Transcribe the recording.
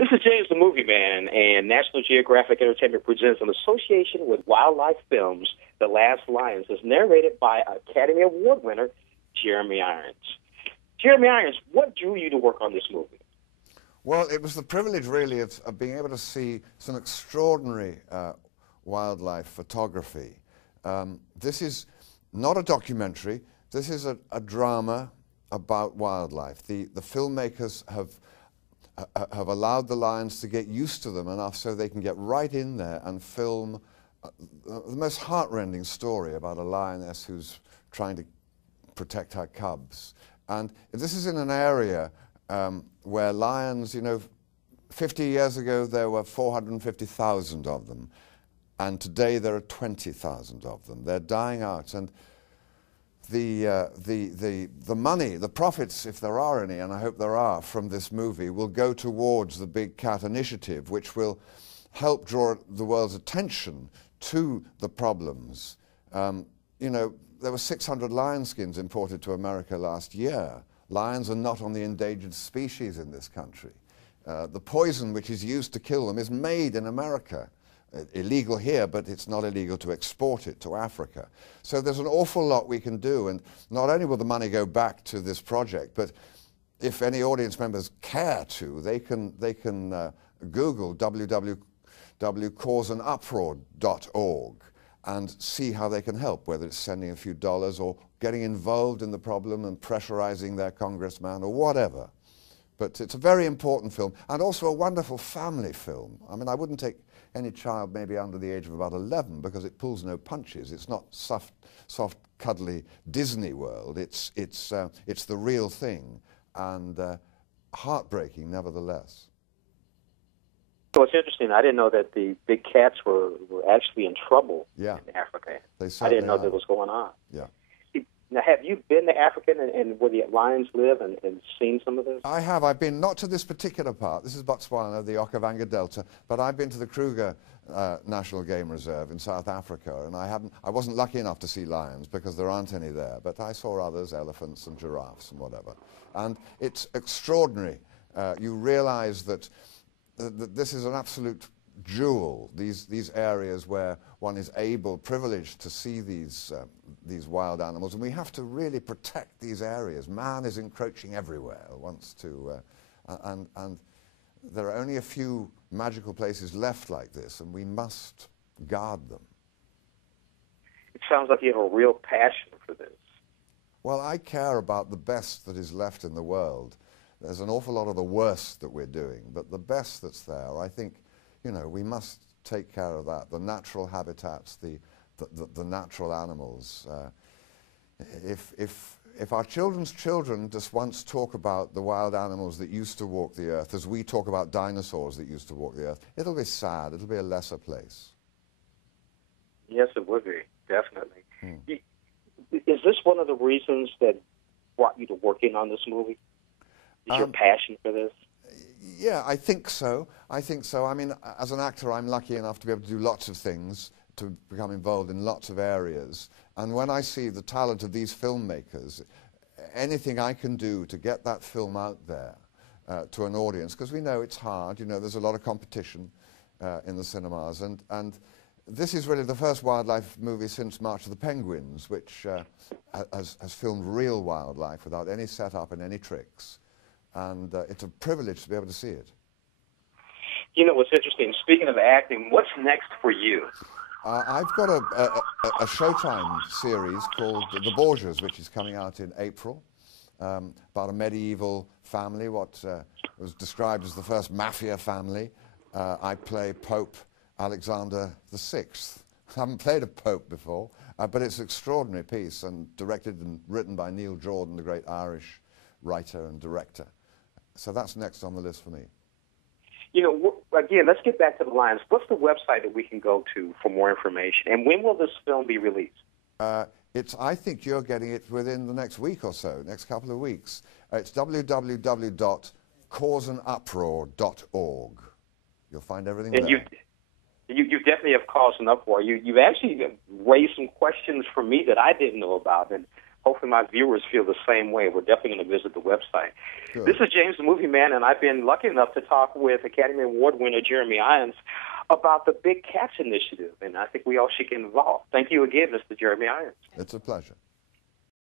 This is James the Movie Man, and National Geographic Entertainment presents an association with Wildlife Films, The Last Lions, is narrated by Academy Award winner Jeremy Irons. Jeremy Irons, what drew you to work on this movie? Well, it was the privilege, really, of being able to see some extraordinary wildlife photography. This is not a documentary. This is a drama about wildlife. The filmmakers have allowed the lions to get used to them enough so they can get right in there and film the most heartrending story about a lioness who's trying to protect her cubs. And this is in an area where lions, 50 years ago there were 450,000 of them, and today there are 20,000 of them. They're dying out, and the money, the profits, if there are any, and I hope there are, from this movie will go towards the Big Cat Initiative, which will help draw the world's attention to the problems. There were 600 lion skins imported to America last year. Lions are not on the endangered species in this country. The poison which is used to kill them is made in America. Illegal here, but it's not illegal to export it to Africa. So there's an awful lot we can do, and not only will the money go back to this project, but if any audience members care to, they can Google www.causeanuproar.org and see how they can help, whether it's sending a few dollars or getting involved in the problem and pressurizing their congressman or whatever. But it's a very important film, and also a wonderful family film. I mean, I wouldn't take any child maybe under the age of about 11 because it pulls no punches. It's not soft, cuddly Disney World. It's the real thing, and heartbreaking nevertheless. So it's interesting. I didn't know that the big cats were actually in trouble in Africa. I didn't know that was going on. Yeah. Now, have you been to Africa and where the lions live and seen some of this? I have. I've been not to this particular part. This is Botswana, the Okavango Delta, but I've been to the Kruger National Game Reserve in South Africa, and I wasn't lucky enough to see lions because there aren't any there, but I saw others, elephants and giraffes and whatever. And it's extraordinary. You realize that this is an absolute jewel, these areas where one is privileged to see these wild animals, and we have to really protect these areas. Man is encroaching everywhere, wants to, and there are only a few magical places left like this, and we must guard them. It sounds like you have a real passion for this. Well, I care about the best that is left in the world. There's an awful lot of the worst that we're doing, but the best that's there, I think, we must take care of that. The natural habitats, the natural animals. If our children's children just once talk about the wild animals that used to walk the earth as we talk about dinosaurs that used to walk the earth, it'll be sad. It'll be a lesser place. Yes, it would be, definitely. Is this one of the reasons that brought you to working on this movie? Is your passion for this? Yeah, I think so. I mean, as an actor, I'm lucky enough to be able to do lots of things, to become involved in lots of areas. And when I see the talent of these filmmakers, anything I can do to get that film out there to an audience, because we know it's hard, there's a lot of competition in the cinemas. And this is really the first wildlife movie since March of the Penguins, which has filmed real wildlife without any setup and any tricks. And it's a privilege to be able to see it. What's interesting, speaking of acting, what's next for you? I've got a Showtime series called The Borgias, which is coming out in April, about a medieval family, what was described as the first mafia family. I play Pope Alexander VI. I haven't played a pope before, but it's an extraordinary piece, and directed and written by Neil Jordan, the great Irish writer and director. So that's next on the list for me. Again, let's get back to the lions. What's the website that we can go to for more information? And when will this film be released? I think you're getting it within the next week or so, next couple of weeks. It's www.causeanuproar.org. You'll find everything there. You definitely have caused an uproar. You've actually raised some questions for me that I didn't know about. And hopefully my viewers feel the same way. We're definitely going to visit the website. Good. This is James the Movie Man, and I've been lucky enough to talk with Academy Award winner Jeremy Irons about the Big Cats Initiative, and I think we all should get involved. Thank you again, Mr. Jeremy Irons. It's a pleasure.